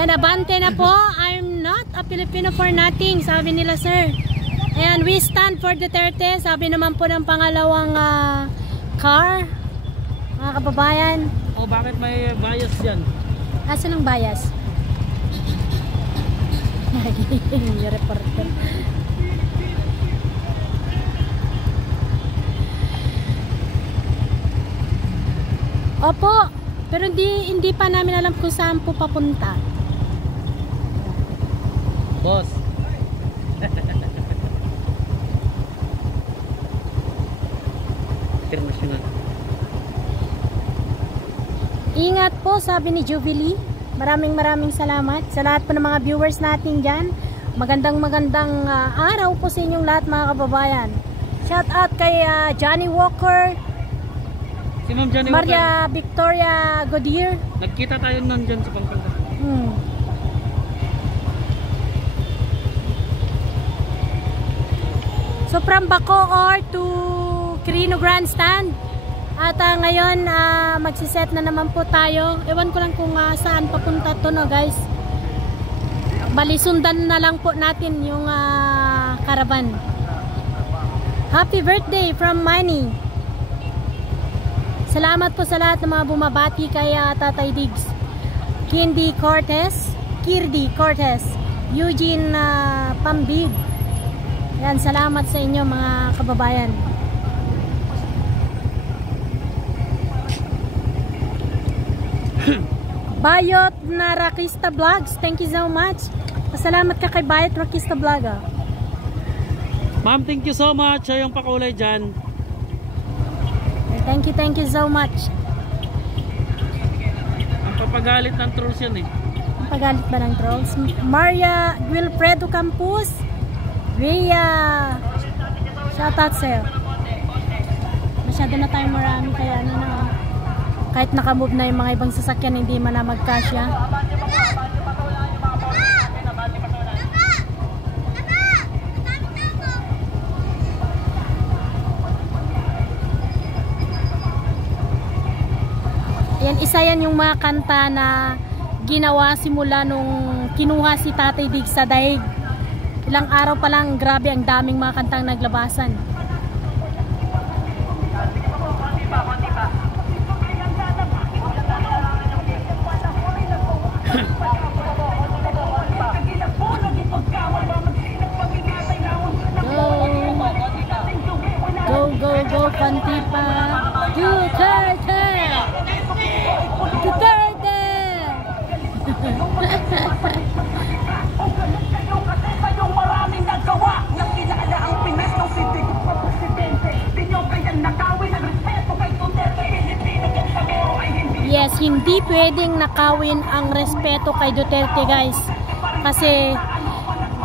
Ayan, abante na po. I'm not a Filipino for nothing, sabi nila sir. Ayan, we stand for Duterte. Sabi naman po ng pangalawang car. Mga kababayan. O bakit may bias dyan? Asan ang bias? Yung reporter. Opo, pero hindi pa namin alam kung saan po papunta. Boss. International. Ingat po, sabi ni Jubilee. Maraming salamat sa lahat po ng mga viewers natin dyan. Magandang araw po sa inyong lahat mga kababayan. Shout out kay Johnny Walker, Si Ma'am Johnny Maria Victoria Godier. Nagkita tayo nun dyan sa Pampanga. So from Bacoor to Quirino Grandstand. At ngayon magsiset na naman po tayo. Ewan ko lang kung saan papunta to, no guys. Bali sundan na lang po natin yung caravan. Happy birthday from Manny. Salamat po sa lahat ng mga bumabati kay Tatay Diggs. Kirdy Cortez, Eugene Pambig. Yan, salamat sa inyo mga kababayan. Bayot na Rakista Vlogs, thank you so much. Pasalamat ka kay Bayot Rakista Vlog. Ma'am, thank you so much. Siya yung pakulay dyan. Thank you so much. Ang papagalit ng trolls yan eh. Ang pagalit ba ng trolls? Maria Wilfredo Campus, Rhea, shoutout sa'yo. Masyado na tayo marami kaya ano na. Kahit nakamove na yung mga ibang sasakyan, hindi man na magkasya. Yan, isa yan yung mga kanta na ginawa simula nung kinuha si Tatay Diggs sa daig. Ilang araw pa lang, grabe ang daming mga kantang naglabasan. Go, Pantipa, Duterte! Duterte! Yes, hindi pwedeng nakawin ang respeto kay Duterte, guys. Kasi,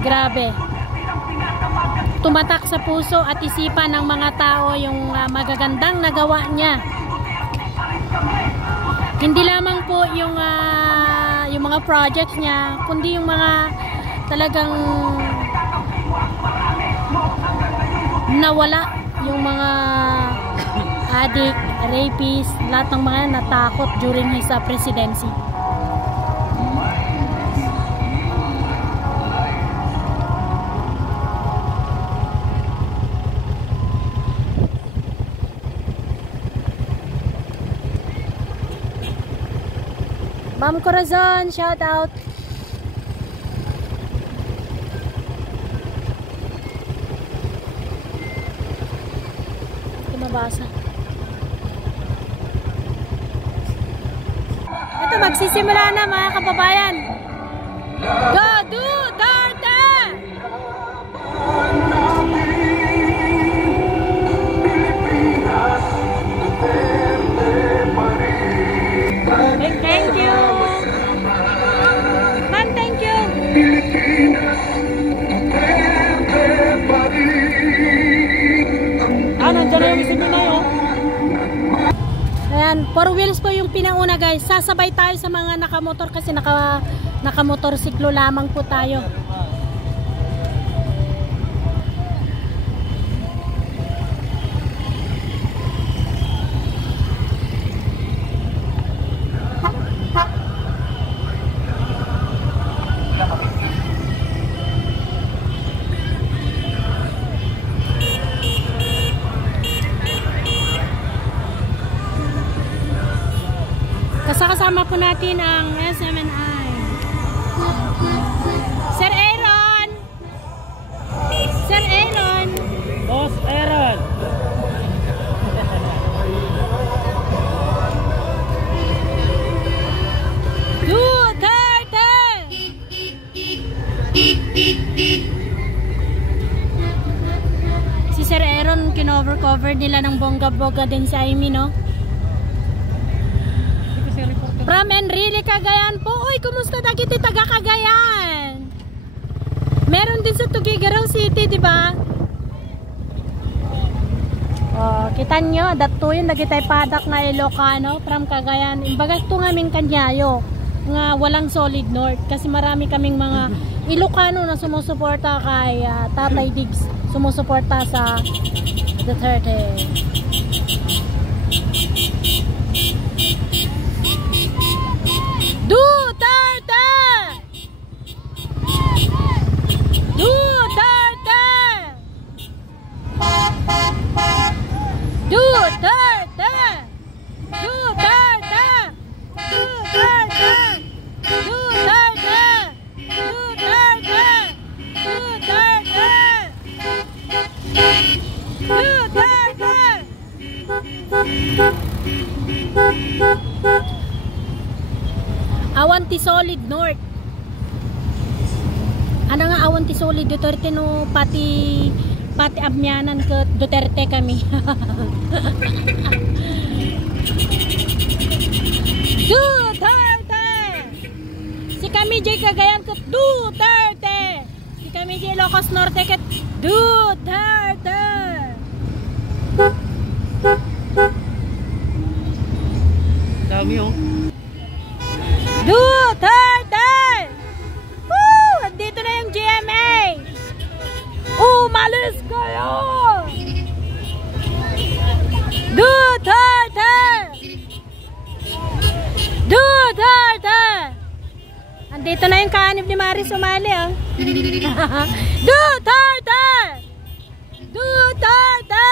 grabe. Tumatak sa puso at isipan ng mga tao yung magagandang nagawa niya. Hindi lamang po yung mga projects niya, kundi yung mga talagang nawala, yung mga addict, rapist, lahat ng mga natakot during his presidency. Ma'am Corazon, shout out. Hindi mabasa. Ito, magsisimula na mga kababayan. Go Duterte! Thank you. Ma'am, thank you. Nandiyan na yung isimin yun. Ayan, 4 wheels po yung pinauna guys. Sasabay tayo sa mga nakamotor kasi nakamotorsiklo lamang po tayo. Kasama po natin ang SMNI. Sir Aaron! Sir Aaron! Boss Aaron! Si Sir Aaron, kinover-cover nila ng bongga-bongga din sa Amy, no? From Enrile, Cagayan po. Uy, kumusta na kita taga Cagayan? Meron din sa Tuguegarao City, di ba? Oh, kita nyo, dato yun, nagitay padak nga Ilocano from Cagayan. Imbaga ito ngamin kanyayo, nga walang solid north. Kasi marami kaming mga Ilocano na sumusuporta kay Tatay Diggs. Sumusuporta sa Duterte. Duterte! Duterte! Duterte! Duterte! Duterte! Duterte! Duterte! Duterte! Awanti solid north. Ano nga awanti solid Duterte no pati amyanan ke Duterte kami. Duterte. Si kami jay Cagayan ke Duterte. Si kami jay Ilocos Norte ke Duterte. Dami oh. Duterte! Woo! Andito na yung GMA! Umalis kayo! Duterte! Duterte! Andito na yung kaanib ni Maris Umali, oh. Duterte! Duterte!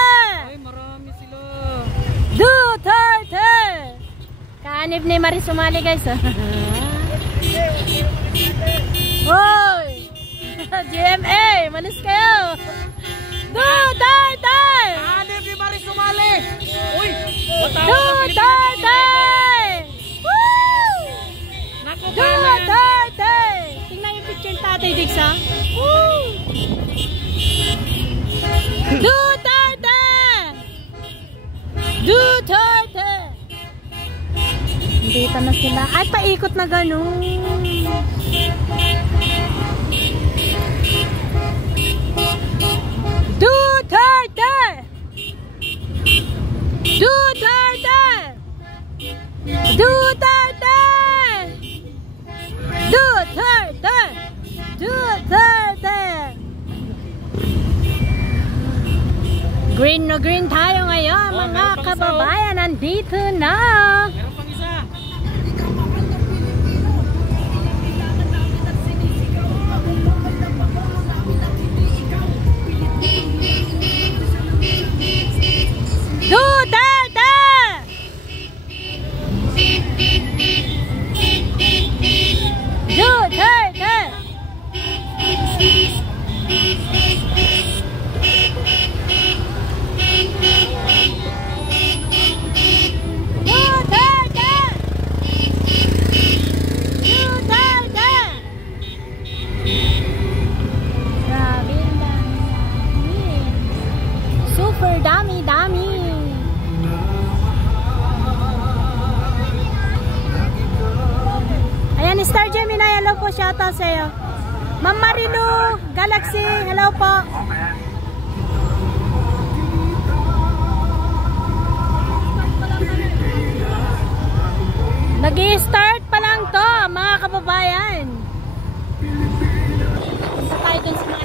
Ay, marami sila. Duterte! Kaanib ni Maris Umali, guys. Hoy! GMA! Malis kayo! Duterte! Kaanib ni Maris Umali! Uy! Duterte! Woo! Duterte! Tingnan yung picture Tatay Diggs, ha? Woo! Duterte! Duterte! Dito na sila. Ay, paikot na ganun. Duterte! Duterte! Duterte! Duterte! Duterte! Green na green tayo ngayon, mga kababayan. Nandito na. Duterte! Duterte! Super dami-dami. Ayan, Star Gemini, hello po, shoutout sa iyo. Ma'am Marilu Galaxy, hello po. Nag-i-start pa lang to, mga kababayan. Punta tayo dun sa mga